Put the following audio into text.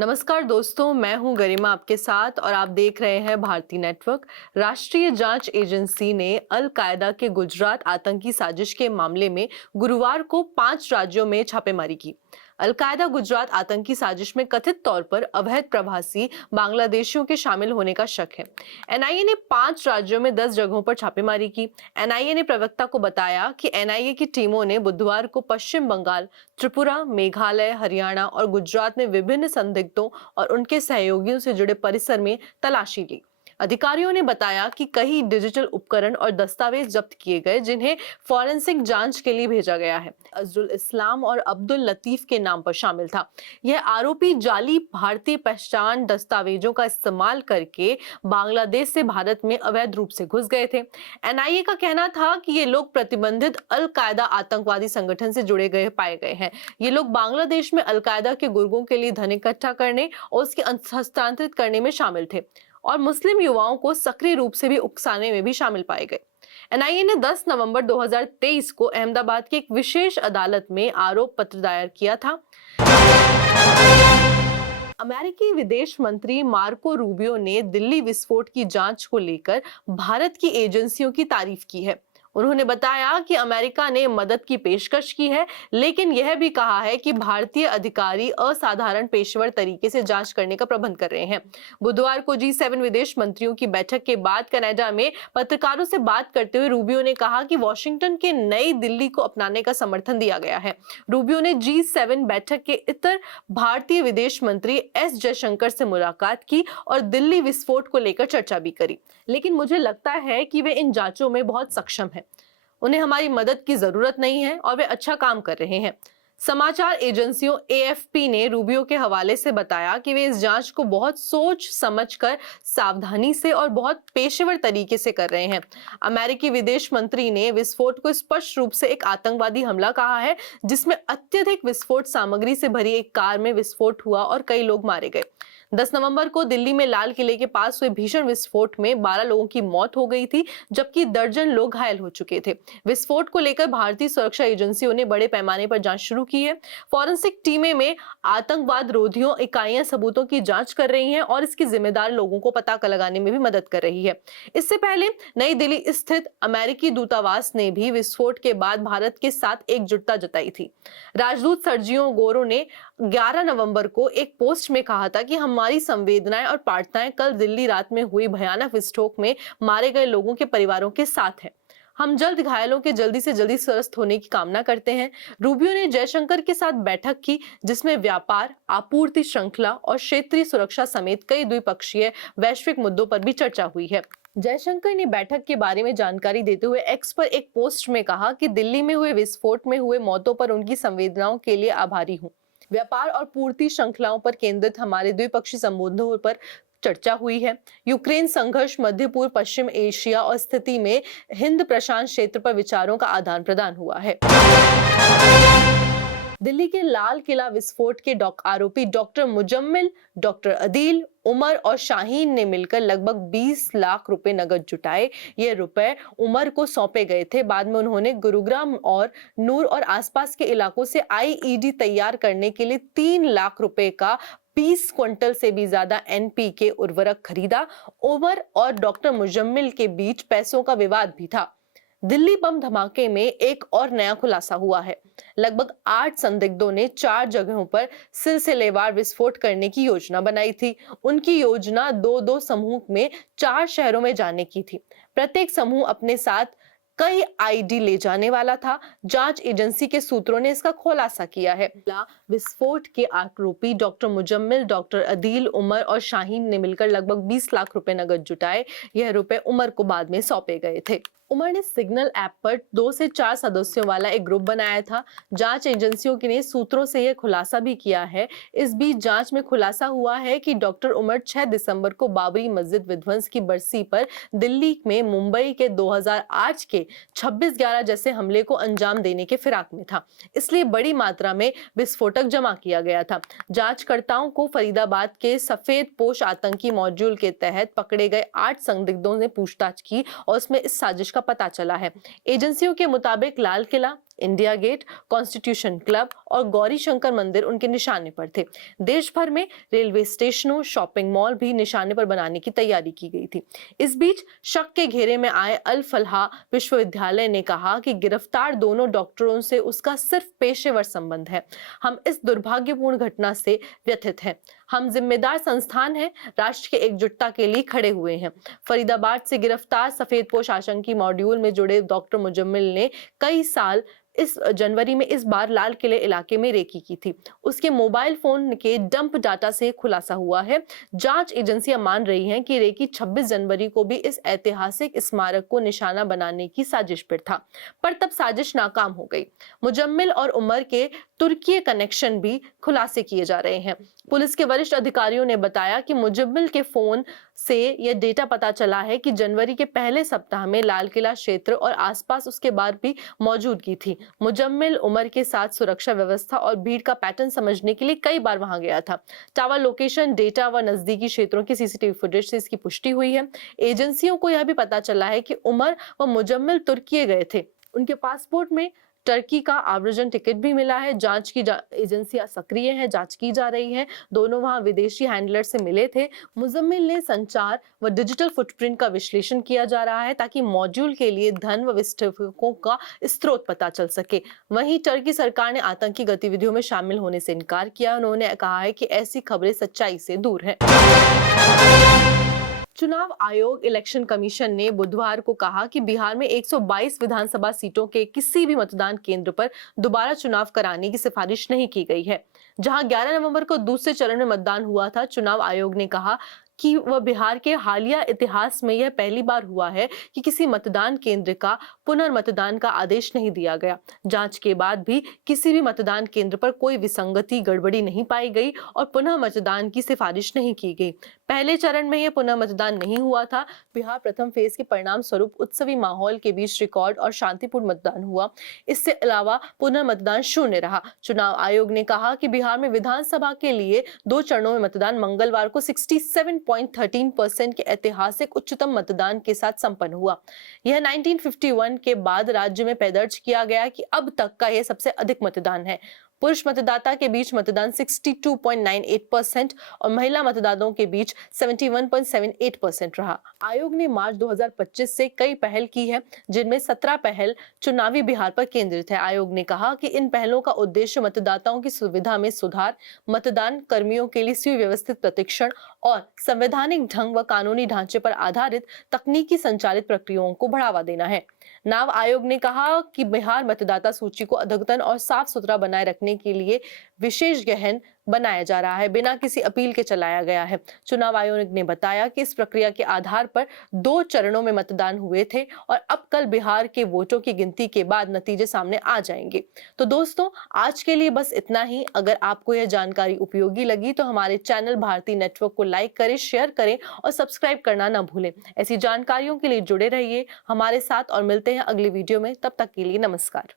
नमस्कार दोस्तों, मैं हूं गरिमा आपके साथ और आप देख रहे हैं भारती नेटवर्क। राष्ट्रीय जांच एजेंसी ने अल कायदा के गुजरात आतंकी साजिश के मामले में गुरुवार को 5 राज्यों में छापेमारी की। अल कायदा गुजरात आतंकी साजिश में कथित तौर पर अवैध प्रवासी बांग्लादेशियों के शामिल होने का शक है। एनआईए ने 5 राज्यों में 10 जगहों पर छापेमारी की। एनआईए ने प्रवक्ता को बताया कि एनआईए की टीमों ने बुधवार को पश्चिम बंगाल, त्रिपुरा, मेघालय, हरियाणा और गुजरात में विभिन्न संदिग्धों और उनके सहयोगियों से जुड़े परिसर में तलाशी ली। अधिकारियों ने बताया कि कई डिजिटल उपकरण और दस्तावेज जब्त किए गए, जिन्हें फॉरेंसिक जांच के लिए भेजा गया है। अजरुल इस्लाम और अब्दुल लतीफ के नाम पर शामिल था। यह आरोपी जाली भारतीय पहचान दस्तावेजों का इस्तेमाल करके बांग्लादेश से भारत में अवैध रूप से घुस गए थे। एनआईए का कहना था कि ये लोग प्रतिबंधित अल कायदा आतंकवादी संगठन से जुड़े गए पाए गए हैं। ये लोग बांग्लादेश में अल कायदा के गुर्गों के लिए धन इकट्ठा करने और उसके हस्तांतरित करने में शामिल थे और मुस्लिम युवाओं को सक्रिय रूप से भी उकसाने में भी शामिल पाए गए। एनआईए ने 10 नवंबर 2023 को अहमदाबाद की एक विशेष अदालत में आरोप पत्र दायर किया था। अमेरिकी विदेश मंत्री मार्को रूबियो ने दिल्ली विस्फोट की जांच को लेकर भारत की एजेंसियों की तारीफ की है। उन्होंने बताया कि अमेरिका ने मदद की पेशकश की है, लेकिन यह भी कहा है कि भारतीय अधिकारी असाधारण पेशेवर तरीके से जांच करने का प्रबंध कर रहे हैं। बुधवार को G7 विदेश मंत्रियों की बैठक के बाद कनाडा में पत्रकारों से बात करते हुए रूबियो ने कहा कि वॉशिंगटन के नई दिल्ली को अपनाने का समर्थन दिया गया है। रूबियो ने G7 बैठक के इतर भारतीय विदेश मंत्री एस जयशंकर से मुलाकात की और दिल्ली विस्फोट को लेकर चर्चा भी करी, लेकिन मुझे लगता है कि वे इन जांचों में बहुत सक्षम हैं। उन्हें हमारी मदद की जरूरत नहीं है और वे अच्छा काम कर रहे हैं। समाचार एजेंसियों एएफपी ने रूबियो के हवाले से बताया कि वे इस जांच को बहुत सोच समझकर, सावधानी से और बहुत पेशेवर तरीके से कर रहे हैं। अमेरिकी विदेश मंत्री ने विस्फोट को स्पष्ट रूप से एक आतंकवादी हमला कहा है, जिसमें अत्यधिक विस्फोट सामग्री से भरी एक कार में विस्फोट हुआ और कई लोग मारे गए। 10 नवंबर को दिल्ली में लाल किले के पास हुए भीषण विस्फोट में 12 लोगों की मौत हो गई थी, जबकि दर्जन लोग घायल हो चुके थे। विस्फोट को लेकर भारतीय सुरक्षा एजेंसियों ने बड़े पैमाने पर जांच शुरू की है। फॉरेंसिक टीमें में आतंकवाद रोधियों इकाइयां सबूतों की जांच कर रही हैं और इसके जिम्मेदार लोगों को पता लगाने में भी मदद कर रही है। इससे पहले नई दिल्ली स्थित अमेरिकी दूतावास ने भी विस्फोट के बाद भारत के साथ एकजुटता जताई थी। राजदूत सर्जियो गोरो ने 11 नवंबर को एक पोस्ट में कहा था कि हमारी संवेदनाएं और प्रार्थनाएं कल दिल्ली रात में हुई भयानक विस्फोट में मारे गए लोगों के परिवारों के साथ हैं। हम जल्द घायलों के जल्दी से जल्दी स्वस्थ होने की कामना करते हैं। रूबियो ने जयशंकर के साथ बैठक की, जिसमें व्यापार, आपूर्ति श्रृंखला और क्षेत्रीय सुरक्षा समेत कई द्विपक्षीय वैश्विक मुद्दों पर भी चर्चा हुई है। जयशंकर ने बैठक के बारे में जानकारी देते हुए एक्स पर एक पोस्ट में कहा कि दिल्ली में हुए विस्फोट में हुए मौतों पर उनकी संवेदनाओं के लिए आभारी हूं। व्यापार और पूर्ति श्रृंखलाओं पर केंद्रित हमारे द्विपक्षीय संबंधों पर चर्चा हुई है। यूक्रेन संघर्ष, मध्य पूर्व, पश्चिम एशिया और स्थिति में हिंद प्रशांत क्षेत्र पर विचारों का आदान प्रदान हुआ है। दिल्ली के लाल किला विस्फोट के आरोपी डॉक्टर मुजम्मिल, डॉक्टर अदील, उमर और शाहीन ने मिलकर लगभग 20 लाख रुपए नगद जुटाए। ये रुपए उमर को सौंपे गए थे। बाद में उन्होंने गुरुग्राम और नूर और आसपास के इलाकों से आईईडी तैयार करने के लिए 3 लाख रुपए का 20 क्विंटल से भी ज्यादा एनपीके उर्वरक खरीदा। उमर और डॉक्टर मुजम्मिल के बीच पैसों का विवाद भी था। दिल्ली बम धमाके में एक और नया खुलासा हुआ है। लगभग 8 संदिग्धों ने 4 जगहों पर सिलसिलेवार विस्फोट करने की योजना बनाई थी। उनकी योजना 2-2 समूह में 4 शहरों में जाने की थी। प्रत्येक समूह अपने साथ कई आईडी ले जाने वाला था। जांच एजेंसी के सूत्रों ने इसका खुलासा किया है। विस्फोट के आरोपी डॉक्टर मुजम्मिल, डॉक्टर अदील, उमर और शाहीन ने मिलकर लगभग 20 लाख रुपए नगद जुटाए। यह रुपए उमर को बाद में सौंपे गए थे। उमर ने सिग्नल ऐप पर 2 से 4 सदस्यों वाला एक ग्रुप बनाया था। जांच एजेंसियों ने सूत्रों से यह खुलासा भी किया है। इस बीच जांच में खुलासा हुआ है कि डॉक्टर उमर 6 दिसंबर को बाबरी मस्जिद विध्वंस की बरसी पर दिल्ली में मुंबई के 2008 के 26/11 जैसे हमले को अंजाम देने के फिराक में था, इसलिए बड़ी मात्रा में विस्फोटक जमा किया गया था। जांचकर्ताओं को फरीदाबाद के सफेद पोश आतंकी मॉड्यूल के तहत पकड़े गए 8 संदिग्धों ने पूछताछ की और उसमें इस साजिश का पता चला है। एजेंसियों के मुताबिक Lal Qila, India gate, constitution club और गौरी शंकर मंदिर उनके निशाने पर थे। देश भर में रेलवे स्टेशनों, शॉपिंग मॉल भी निशाने पर बनाने की तैयारी की गई थी। इस बीच शक के घेरे में आए अल फलाह विश्वविद्यालय ने कहा कि गिरफ्तार दोनों डॉक्टरों से उसका सिर्फ पेशेवर संबंध है। हम इस दुर्भाग्यपूर्ण घटना से व्यथित हैं। हम जिम्मेदार संस्थान हैं, राष्ट्र की एकजुटता के लिए खड़े हुए हैं। फरीदाबाद से गिरफ्तार सफेदपोश आतंकी मॉड्यूल में जुड़े डॉक्टर मुजम्मिल ने कई साल इस जनवरी में इस बार लाल किले इलाके में रेकी की थी। उसके मोबाइल फोन के डंप डाटा से खुलासा हुआ है। जांच एजेंसियां मान रही हैं कि रेकी 26 जनवरी को भी इस ऐतिहासिक स्मारक को निशाना बनाने की साजिश पर था, पर तब साजिश नाकाम हो गई। मुजम्मिल और उमर के तुर्की कनेक्शन भी खुलासे किए जा रहे हैं। पुलिस के वरिष्ठ अधिकारियों ने बताया कि मुजम्मिल के फोन से यह डेटा पता चला है कि जनवरी के पहले सप्ताह में लाल किला क्षेत्र और आसपास उसके बाद भी मौजूदगी थी। मुजम्मिल उमर के साथ सुरक्षा व्यवस्था और भीड़ का पैटर्न समझने के लिए कई बार वहां गया था। टावर लोकेशन डेटा व नजदीकी क्षेत्रों की सीसीटीवी फुटेज से इसकी पुष्टि हुई है। एजेंसियों को यह भी पता चला है कि उमर व मुजम्मिल तुर्की गए थे। उनके पासपोर्ट में टर्की का आवर्जन टिकट भी मिला है। जांच की एजेंसियां सक्रिय हैं, जांच की जा रही है। दोनों वहां विदेशी हैंडलर से मिले थे। मुजम्मिल ने संचार व डिजिटल फुटप्रिंट का विश्लेषण किया जा रहा है ताकि मॉड्यूल के लिए धन व विस्फोटकों का स्रोत पता चल सके। वहीं टर्की सरकार ने आतंकी गतिविधियों में शामिल होने से इनकार किया। उन्होंने कहा है कि ऐसी खबरें सच्चाई से दूर हैं। चुनाव आयोग इलेक्शन कमीशन ने बुधवार को कहा कि बिहार में 122 विधानसभा सीटों के किसी भी मतदान केंद्र पर दोबारा चुनाव कराने की सिफारिश नहीं की गई है। जहां 11 नवंबर को दूसरे चरण में मतदान हुआ था, चुनाव आयोग ने कहा कि वह बिहार के हालिया इतिहास में यह पहली बार हुआ है कि किसी मतदान केंद्र का पुनर्मतदान का आदेश नहीं दिया गया। जांच के बाद भी किसी भी मतदान केंद्र पर कोई विसंगति, गड़बड़ी नहीं पाई गई और पुनः मतदान की सिफारिश नहीं की गई। पहले चरण में यह पुनः मतदान नहीं हुआ था। बिहार प्रथम फेज के परिणाम स्वरूप उत्सवी माहौल के बीच रिकॉर्ड और शांतिपूर्ण मतदान हुआ। इससे अलावा पुनः मतदान शून्य रहा। चुनाव आयोग ने कहा कि बिहार में विधानसभा के लिए 2 चरणों में मतदान मंगलवार को 67.13% के ऐतिहासिक उच्चतम मतदान के साथ संपन्न हुआ। यह 1951 के बाद राज्य में दर्ज किया गया कि अब तक का यह सबसे अधिक मतदान है। पुरुष मतदाता के बीच मतदान 62.98% और महिला मतदाताओं के बीच 71.78% रहा। आयोग ने मार्च 2025 से कई पहल की है, जिनमें 17 पहल चुनावी बिहार पर केंद्रित है। आयोग ने कहा कि इन पहलों का उद्देश्य मतदाताओं की सुविधा में सुधार, मतदान कर्मियों के लिए सुव्यवस्थित प्रशिक्षण और संवैधानिक ढंग व कानूनी ढांचे पर आधारित तकनीकी संचालित प्रक्रियाओं को बढ़ावा देना है। चुनाव आयोग ने कहा कि बिहार मतदाता सूची को अद्यतन और साफ सुथरा बनाए रखने के लिए विशेष गहन बनाया जा रहा है, बिना किसी अपील के चलाया गया है। चुनाव आयोग ने बताया कि इस प्रक्रिया के आधार पर 2 चरणों में मतदान हुए थे और अब कल बिहार के वोटों की गिनती के बाद नतीजे सामने आ जाएंगे। तो दोस्तों, आज के लिए बस इतना ही। अगर आपको यह जानकारी उपयोगी लगी तो हमारे चैनल भारती नेटवर्क को लाइक करें, शेयर करें और सब्सक्राइब करना ना भूलें। ऐसी जानकारियों के लिए जुड़े रहिए हमारे साथ और मिलते हैं अगली वीडियो में। तब तक के लिए नमस्कार।